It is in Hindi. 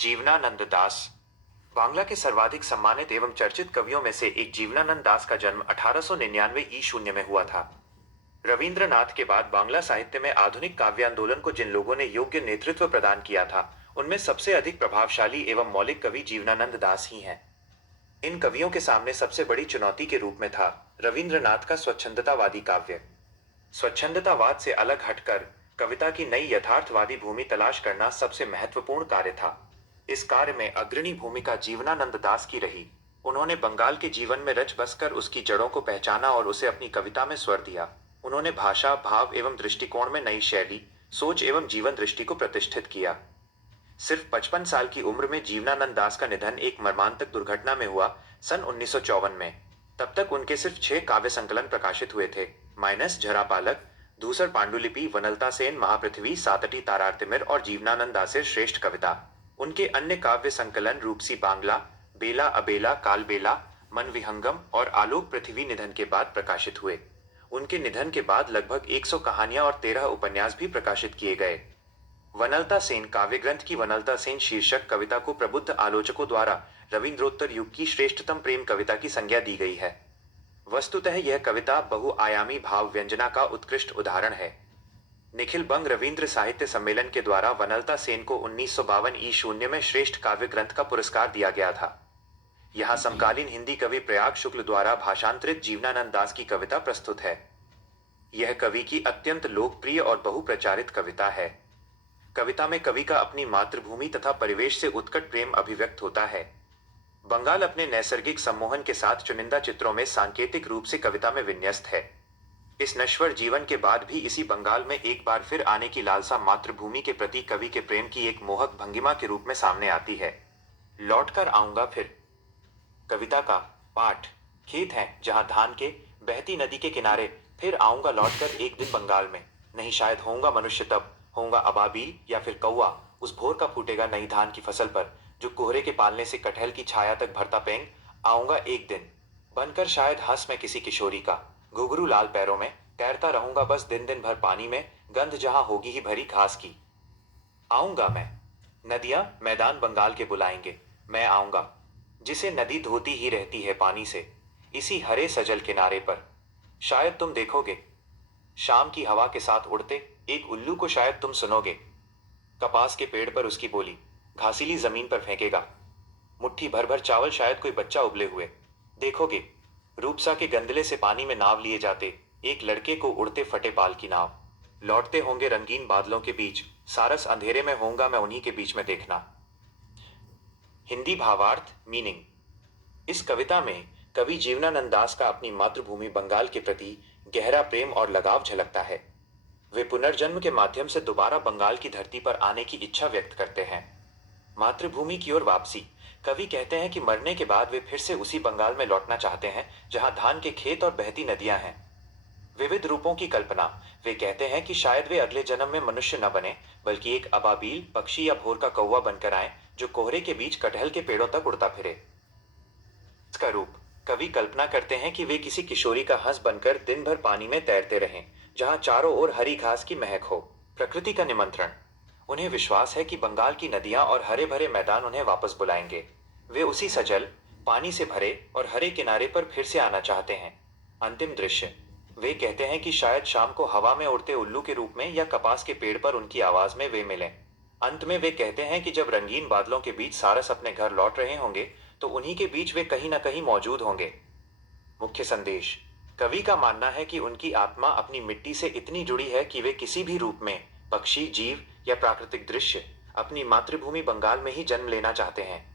जीवनानंद दास बांग्ला के सर्वाधिक सम्मानित एवं चर्चित कवियों में से एक जीवनानंद दास का जन्म 1899 शून्य में हुआ था। रविंद्रनाथ के बाद बांग्ला साहित्य में आधुनिक काव्य आंदोलन को जिन लोगों ने योग्य नेतृत्व प्रदान किया था, उनमें सबसे अधिक प्रभावशाली एवं मौलिक कवि जीवनानंद दास ही हैं। इन कवियों के सामने सबसे बड़ी चुनौती के रूप में था रविंद्रनाथ का स्वच्छंदतावादी काव्य। स्वच्छंदतावाद से अलग हटकर कविता की नई यथार्थवादी भूमि तलाश करना सबसे महत्वपूर्ण कार्य था। इस कार्य में अग्रणी भूमिका जीवनानंद दास की रही। उन्होंने बंगाल के जीवन में रच बसकर उसकी जड़ों को पहचाना और उसे अपनी कविता में स्वर दिया। उन्होंने भाषा, भाव एवं दृष्टिकोण में नई शैली, सोच एवं जीवन दृष्टि को प्रतिष्ठित किया। सिर्फ 55 साल की उम्र में जीवनानंद दास का निधन एक मर्मांतक दुर्घटना में हुआ सन 1954 में। तब तक उनके सिर्फ 6 काव्य संकलन प्रकाशित हुए थे। माइनस झरापालक, धूसर पांडुलिपि, वनलता सेन, महापृथ्वी, सातटी तारार्तिमिर और जीवनानंद दासेर श्रेष्ठ कविता। उनके अन्य काव्य संकलन रूपसी बांग्ला, बेला अबेला, कालबेला, मन विहंगम और आलोक पृथ्वी निधन के बाद प्रकाशित हुए। उनके निधन के बाद लगभग 100 कहानियां और 13 उपन्यास भी प्रकाशित किए गए। वनलता सेन काव्य ग्रंथ की वनलता सेन शीर्षक कविता को प्रबुद्ध आलोचकों द्वारा रविंद्रोत्तर युग की श्रेष्ठतम प्रेम कविता की संज्ञा दी गई है। वस्तुतः यह कविता बहुआयामी भाव व्यंजना का उत्कृष्ट उदाहरण है। निखिल बंग रविंद्र साहित्य सम्मेलन के द्वारा वनलता सेन को 1952 शून्य में श्रेष्ठ काव्य ग्रंथ का पुरस्कार दिया गया था। यहाँ समकालीन हिंदी कवि प्रयाग शुक्ल द्वारा भाषांतरित जीवनानंद दास की कविता प्रस्तुत है। यह कवि की अत्यंत लोकप्रिय और बहुप्रचारित कविता है। कविता में कवि का अपनी मातृभूमि तथा परिवेश से उत्कट प्रेम अभिव्यक्त होता है। बंगाल अपने नैसर्गिक सम्मोहन के साथ चुनिंदा चित्रों में सांकेतिक रूप से कविता में विन्यस्त है। इस नश्वर जीवन के बाद भी इसी बंगाल में एक बार फिर आने की लालसा मातृभूमि के प्रति कवि के प्रेम की एक मोहक भंगिमा के रूप में सामने आती है। लौटकर आऊंगा फिर। कविता का पाठ खेत है जहां धान के, बहती नदी के किनारे, फिर आऊंगा लौटकर एक दिन बंगाल में। नहीं शायद होऊंगा मनुष्य तब, होऊंगा अबाबील या फिर कौवा, उस भोर का फूटेगा नई धान की फसल पर, जो कोहरे के पालने से कटहल की छाया तक भरता पेंग। आऊंगा एक दिन बनकर शायद हंस में किसी किशोरी का, घुघरू लाल पैरों में, तैरता रहूंगा बस दिन दिन भर पानी में, गंध जहां होगी ही भरी घास की। आऊंगा मैं। नदियां मैदान बंगाल के बुलाएंगे, मैं आऊंगा। जिसे नदी धोती ही रहती है पानी से, इसी हरे सजल किनारे पर। शायद तुम देखोगे शाम की हवा के साथ उड़ते एक उल्लू को, शायद तुम सुनोगे कपास के पेड़ पर उसकी बोली, घासीली जमीन पर फेंकेगा मुट्ठी भर भर चावल, शायद कोई बच्चा उबले हुए। देखोगे रूपसा के गंदले से पानी में नाव लिए जाते एक लड़के को, उड़ते फटे पाल की नाव। लौटते होंगे रंगीन बादलों के बीच, सारस अंधेरे में होऊंगा मैं उन्हीं के बीच में देखना। हिंदी भावार्थ मीनिंग। इस कविता में कवि जीवनानंद दास का अपनी मातृभूमि बंगाल के प्रति गहरा प्रेम और लगाव झलकता है। वे पुनर्जन्म के माध्यम से दोबारा बंगाल की धरती पर आने की इच्छा व्यक्त करते हैं। मातृभूमि की ओर वापसी। कवि कहते हैं कि मरने के बाद वे फिर से उसी बंगाल में लौटना चाहते हैं जहां धान के खेत और बहती नदियां हैं। विविध रूपों की कल्पना। वे कहते हैं कि शायद वे अगले जन्म में मनुष्य न बने, बल्कि एक अबाबील पक्षी या भोर का कौवा बनकर आए, जो कोहरे के बीच कटहल के पेड़ों तक उड़ता फिरे। इसका रूप। कवि कल्पना करते हैं कि वे किसी किशोरी का हंस बनकर दिन भर पानी में तैरते रहें, जहां चारों ओर हरी घास की महक हो। प्रकृति का निमंत्रण। उन्हें विश्वास है कि बंगाल की नदियां और हरे भरे मैदान उन्हें वापस बुलाएंगे। वे उसी सजल, पानी से भरे और हरे किनारे पर फिर से आना चाहते हैं। अंतिम दृश्य। वे कहते हैं कि शायद शाम को हवा में उड़ते उल्लू के रूप में या कपास के पेड़ पर उनकी आवाज में वे मिलें। अंत में वे कहते हैं कि जब रंगीन बादलों के बीच सारस अपने घर लौट रहे होंगे, तो उन्हीं के बीच वे कहीं न कहीं मौजूद होंगे। मुख्य संदेश। कवि का मानना है कि उनकी आत्मा अपनी मिट्टी से इतनी जुड़ी है कि वे किसी भी रूप में, पक्षी, जीव या प्राकृतिक दृश्य, अपनी मातृभूमि बंगाल में ही जन्म लेना चाहते हैं।